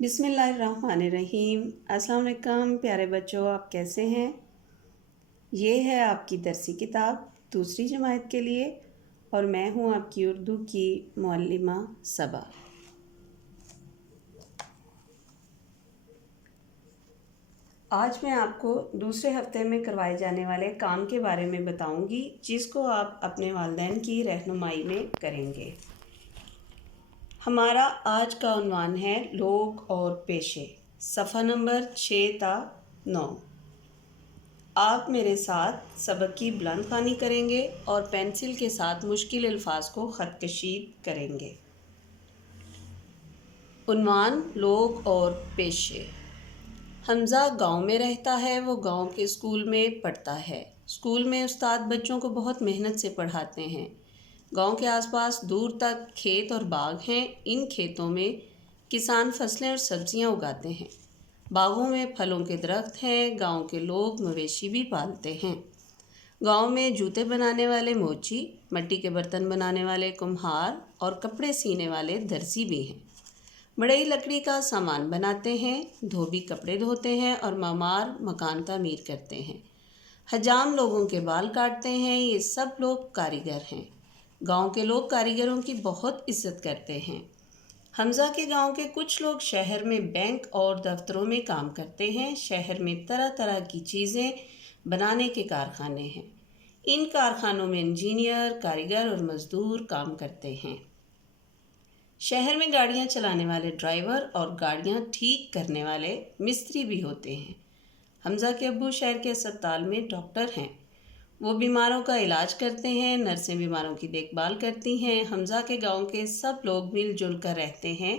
بسم اللہ الرحمن الرحیم۔ السلام علیکم پیارے بچوں، آپ کیسے ہیں؟ یہ ہے آپ کی درسی کتاب دوسری جماعت کے لیے اور میں ہوں آپ کی اردو کی معلمہ صبا۔ آج میں آپ کو دوسرے ہفتے میں کروائے جانے والے کام کے بارے میں بتاؤں گی، جس کو آپ اپنے والدین کی رہنمائی میں کریں گے۔ ہمارا آج کا عنوان ہے لوگ اور پیشے، صفحہ نمبر 6 تا 9۔ آپ میرے ساتھ سبق کی بلند خوانی کریں گے اور پینسل کے ساتھ مشکل الفاظ کو خط کشید کریں گے۔ عنوان لوگ اور پیشے۔ حمزہ گاؤں میں رہتا ہے، وہ گاؤں کے اسکول میں پڑھتا ہے۔ اسکول میں استاد بچوں کو بہت محنت سے پڑھاتے ہیں۔ گاؤں کے آس پاس دور تک کھیت اور باغ ہیں۔ ان کھیتوں میں کسان فصلیں اور سبزیاں اگاتے ہیں۔ باغوں میں پھلوں کے درخت ہیں۔ گاؤں کے لوگ مویشی بھی پالتے ہیں۔ گاؤں میں جوتے بنانے والے موچی، مٹی کے برتن بنانے والے کمہار اور کپڑے سینے والے درزی بھی ہیں۔ بڑئی لکڑی کا سامان بناتے ہیں، دھوبی کپڑے دھوتے ہیں اور معمار مکان تعمیر کرتے ہیں۔ حجام لوگوں کے بال کاٹتے ہیں۔ یہ سب لوگ کاریگر ہیں۔ گاؤں کے لوگ کاریگروں کی بہت عزت کرتے ہیں۔ حمزہ کے گاؤں کے کچھ لوگ شہر میں بینک اور دفتروں میں کام کرتے ہیں۔ شہر میں طرح طرح کی چیزیں بنانے کے کارخانے ہیں۔ ان کارخانوں میں انجینئر، کاریگر اور مزدور کام کرتے ہیں۔ شہر میں گاڑیاں چلانے والے ڈرائیور اور گاڑیاں ٹھیک کرنے والے مستری بھی ہوتے ہیں۔ حمزہ کے ابو شہر کے اسپتال میں ڈاکٹر ہیں۔ وہ بیماروں کا علاج کرتے ہیں، نرسیں بیماروں کی دیکھ بھال کرتی ہیں۔ حمزہ کے گاؤں کے سب لوگ مل جل کر رہتے ہیں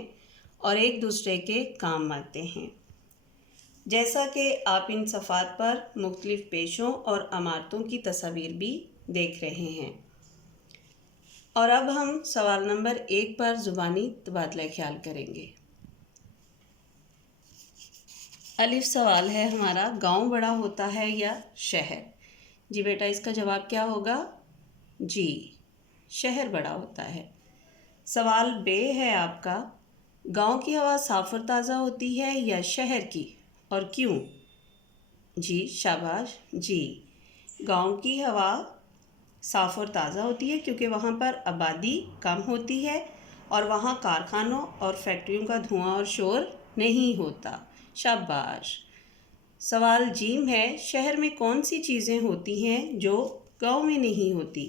اور ایک دوسرے کے کام آتے ہیں۔ جیسا کہ آپ ان صفحات پر مختلف پیشوں اور عمارتوں کی تصاویر بھی دیکھ رہے ہیں۔ اور اب ہم سوال نمبر 1 پر زبانی تبادلہ خیال کریں گے۔ الف سوال ہے ہمارا، گاؤں بڑا ہوتا ہے یا شہر؟ جی بیٹا، اس کا جواب کیا ہوگا؟ جی، شہر بڑا ہوتا ہے۔ سوال بے ہے آپ کا، گاؤں کی ہوا صاف اور تازہ ہوتی ہے یا شہر کی، اور کیوں؟ جی شاباش، جی گاؤں کی ہوا صاف اور تازہ ہوتی ہے کیونکہ وہاں پر آبادی کم ہوتی ہے اور وہاں کارخانوں اور فیکٹریوں کا دھواں اور شور نہیں ہوتا۔ شاباش۔ سوال جیم ہے، شہر میں کون سی چیزیں ہوتی ہیں جو گاؤں میں نہیں ہوتی؟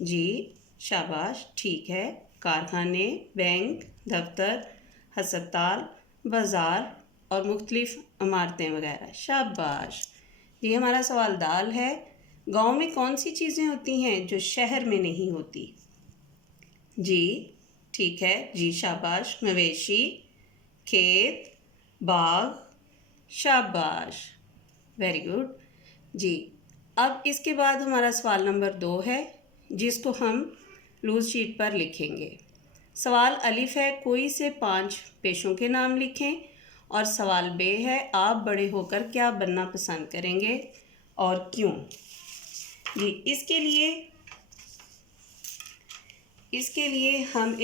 جی شاباش، ٹھیک ہے، کارخانے، بینک، دفتر، ہسپتال، بازار اور مختلف عمارتیں وغیرہ۔ شاباش۔ یہ ہمارا سوال دال ہے، گاؤں میں کون سی چیزیں ہوتی ہیں جو شہر میں نہیں ہوتی؟ جی ٹھیک ہے، جی شاباش، مویشی، کھیت، باغ۔ شاباش، ویری گڈ۔ جی اب اس کے بعد ہمارا سوال نمبر 2 ہے، جس کو ہم لوز شیٹ پر لکھیں گے۔ سوال الف ہے، کوئی سے 5 پیشوں کے نام لکھیں، اور سوال بے ہے، آپ بڑے ہو کر کیا بننا پسند کریں گے اور کیوں؟ جی اس کے لیے ہم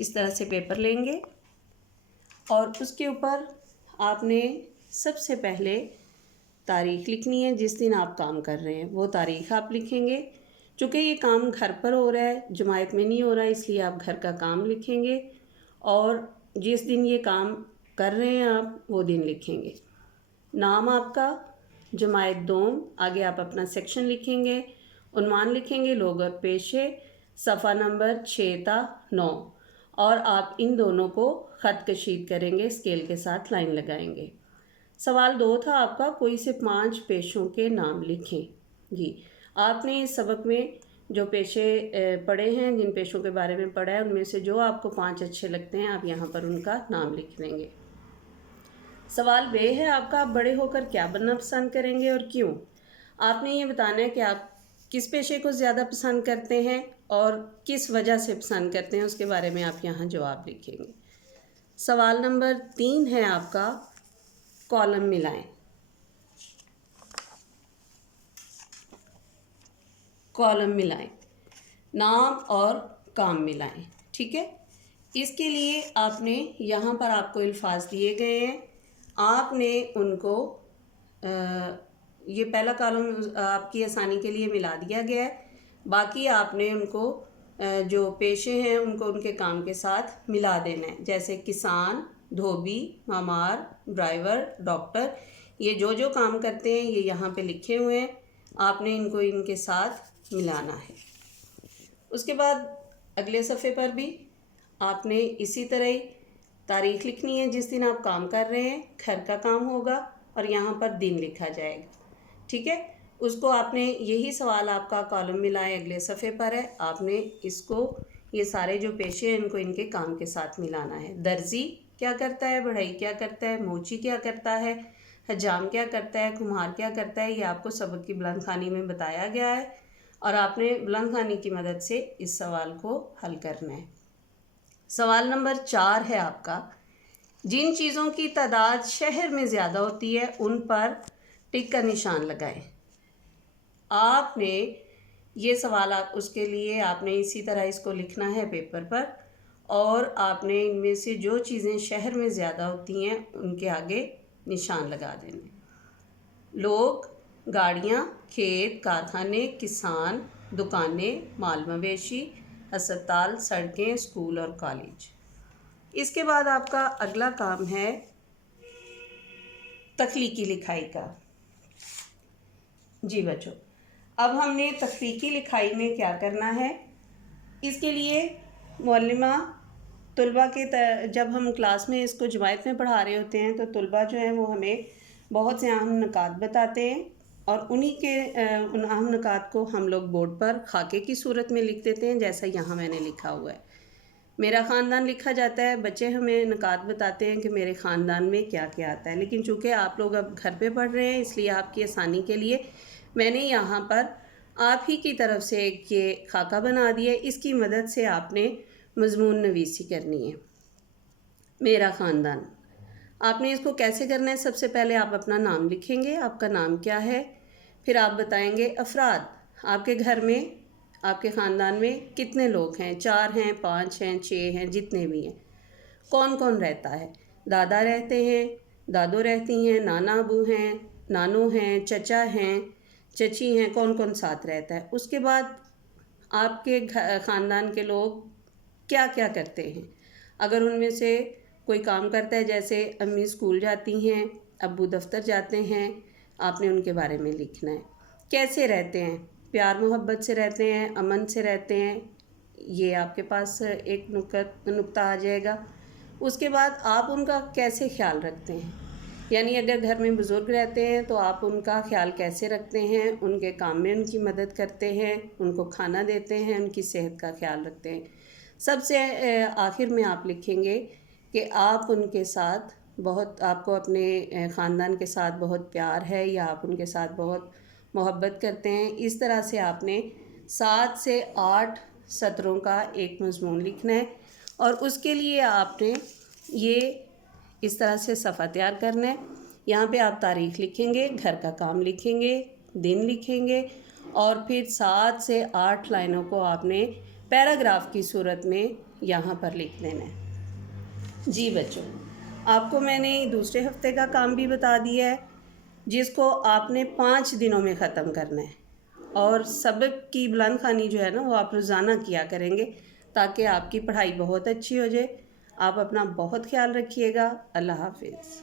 اس طرح سے پیپر لیں گے اور اس کے اوپر آپ نے سب سے پہلے تاریخ لکھنی ہے جس دن آپ کام کر رہے ہیں، وہ تاریخ آپ لکھیں گے۔ چونکہ یہ کام گھر پر ہو رہا ہے، جماعت میں نہیں ہو رہا ہے، اس لیے آپ گھر کا کام لکھیں گے اور جس دن یہ کام کر رہے ہیں آپ وہ دن لکھیں گے۔ نام آپ کا، جماعت دوم، آگے آپ اپنا سیکشن لکھیں گے، عنوان لکھیں گے لوگ اور پیشے، صفحہ نمبر 6 تا 9، اور آپ ان دونوں کو خط کشید کریں گے، اسکیل کے ساتھ لائن لگائیں گے۔ سوال 2 تھا آپ کا، کوئی سے 5 پیشوں کے نام لکھیں۔ جی آپ نے اس سبق میں جو پیشے پڑھے ہیں، جن پیشوں کے بارے میں پڑھا ہے، ان میں سے جو آپ کو 5 اچھے لگتے ہیں آپ یہاں پر ان کا نام لکھ دیں گے۔ سوال بے ہے آپ کا، آپ بڑے ہو کر کیا بننا پسند کریں گے اور کیوں؟ آپ نے یہ بتانا ہے کہ آپ کس پیشے کو زیادہ پسند کرتے ہیں اور کس وجہ سے پسند کرتے ہیں، اس کے بارے میں آپ یہاں جواب لکھیں گے۔ سوال نمبر 3 ہے آپ کا، کالم ملائیں۔ کالم ملائیں، نام اور کام ملائیں، ٹھیک ہے۔ اس کے لیے آپ نے یہاں پر آپ کو الفاظ دیے گئے ہیں، آپ نے ان کو یہ پہلا کالم آپ کی آسانی کے لیے ملا دیا گیا ہے، باقی آپ نے ان کو جو پیشے ہیں ان کو ان کے کام کے ساتھ ملا دینا ہے، جیسے کسان، دھوبی، معمار، ڈرائیور، ڈاکٹر، یہ جو کام کرتے ہیں یہ یہاں پہ لکھے ہوئے ہیں، آپ نے ان کو ان کے ساتھ ملانا ہے۔ اس کے بعد اگلے صفحے پر بھی آپ نے اسی طرح ہی تاریخ لکھنی ہے جس دن آپ کام کر رہے ہیں، گھر کا کام ہوگا اور یہاں پر دن لکھا جائے گا، ٹھیک ہے۔ اس کو آپ نے یہی سوال آپ کا کالم ملا ہے اگلے صفحے پر ہے، آپ نے اس کو یہ سارے جو پیشے ہیں ان کو ان کے کام کے ساتھ ملانا ہے۔ درزی کیا کرتا ہے، بڑھئی کیا کرتا ہے، موچی کیا کرتا ہے، حجام کیا کرتا ہے، کمہار کیا کرتا ہے، یہ آپ کو سبق کی بلند خوانی میں بتایا گیا ہے اور آپ نے بلند خوانی کی مدد سے اس سوال کو حل کرنا ہے۔ سوال نمبر 4 ہے آپ کا، جن چیزوں کی تعداد شہر میں زیادہ ہوتی ہے ان پر ٹک کا نشان لگائیں۔ آپ نے یہ سوال اس کے لیے آپ نے اسی طرح اس کو لکھنا ہے پیپر پر، اور آپ نے ان میں سے جو چیزیں شہر میں زیادہ ہوتی ہیں ان کے آگے نشان لگا دینے۔ لوگ، گاڑیاں، کھیت، کارخانے، کسان، دکانیں، مال مویشی، ہسپتال، سڑکیں، اسکول اور کالج۔ اس کے بعد آپ کا اگلا کام ہے تخلیقی لکھائی کا۔ جی بچوں، اب ہم نے تخلیقی لکھائی میں کیا کرنا ہے، اس کے لیے معلمہ طلبہ کے جب ہم کلاس میں اس کو جماعت میں پڑھا رہے ہوتے ہیں تو طلبہ جو ہیں وہ ہمیں بہت سے اہم نکات بتاتے ہیں، اور انہی کے ان اہم نکات کو ہم لوگ بورڈ پر خاکے کی صورت میں لکھ دیتے ہیں، جیسا یہاں میں نے لکھا ہوا ہے۔ میرا خاندان لکھا جاتا ہے، بچے ہمیں نکات بتاتے ہیں کہ میرے خاندان میں کیا کیا آتا ہے، لیکن چونکہ آپ لوگ اب گھر پہ پڑھ رہے ہیں اس لیے آپ کی آسانی کے لیے میں نے یہاں پر آپ ہی کی طرف سے ایک یہ خاکہ بنا دیا ہے، اس کی مدد سے آپ نے مضمون نویسی کرنی ہے۔ میرا خاندان، آپ نے اس کو کیسے کرنا ہے، سب سے پہلے آپ اپنا نام لکھیں گے، آپ کا نام کیا ہے، پھر آپ بتائیں گے افراد، آپ کے گھر میں آپ کے خاندان میں کتنے لوگ ہیں، 4 ہیں، 5 ہیں، 6 ہیں، جتنے بھی ہیں، کون کون رہتا ہے، دادا رہتے ہیں، دادو رہتی ہیں، نانا ابو ہیں، نانو ہیں، چچا ہیں، چچی ہیں، کون کون ساتھ رہتا ہے۔ اس کے بعد آپ کے خاندان کے لوگ کیا کیا کرتے ہیں، اگر ان میں سے کوئی کام کرتا ہے، جیسے امی اسکول جاتی ہیں، ابو دفتر جاتے ہیں، آپ نے ان کے بارے میں لکھنا ہے۔ کیسے رہتے ہیں، پیار محبت سے رہتے ہیں، امن سے رہتے ہیں، یہ آپ کے پاس ایک نقطہ آ جائے گا۔ اس کے بعد آپ ان کا کیسے خیال رکھتے ہیں، یعنی اگر گھر میں بزرگ رہتے ہیں تو آپ ان کا خیال کیسے رکھتے ہیں، ان کے کام میں ان کی مدد کرتے ہیں، ان کو کھانا دیتے ہیں، ان کی صحت کا خیال رکھتے ہیں۔ سب سے آخر میں آپ لکھیں گے کہ آپ ان کے ساتھ بہت، آپ کو اپنے خاندان کے ساتھ بہت پیار ہے یا آپ ان کے ساتھ بہت محبت کرتے ہیں۔ اس طرح سے آپ نے 7 سے 8 سطروں کا ایک مضمون لکھنا ہے، اور اس کے لیے آپ نے یہ اس طرح سے صفحہ تیار کرنا ہے۔ یہاں پہ آپ تاریخ لکھیں گے، گھر کا کام لکھیں گے، دن لکھیں گے، اور پھر 7 سے 8 لائنوں کو آپ نے پیراگراف کی صورت میں یہاں پر لکھ دینا ہے۔ جی بچوں، آپ کو میں نے دوسرے ہفتے کا کام بھی بتا دیا ہے جس کو آپ نے 5 دنوں میں ختم کرنا ہے، اور سبق کی بلند خوانی جو ہے نا وہ آپ روزانہ کیا کریں گے تاکہ آپ کی پڑھائی بہت اچھی ہو جائے۔ آپ اپنا بہت خیال رکھیے گا۔ اللہ حافظ۔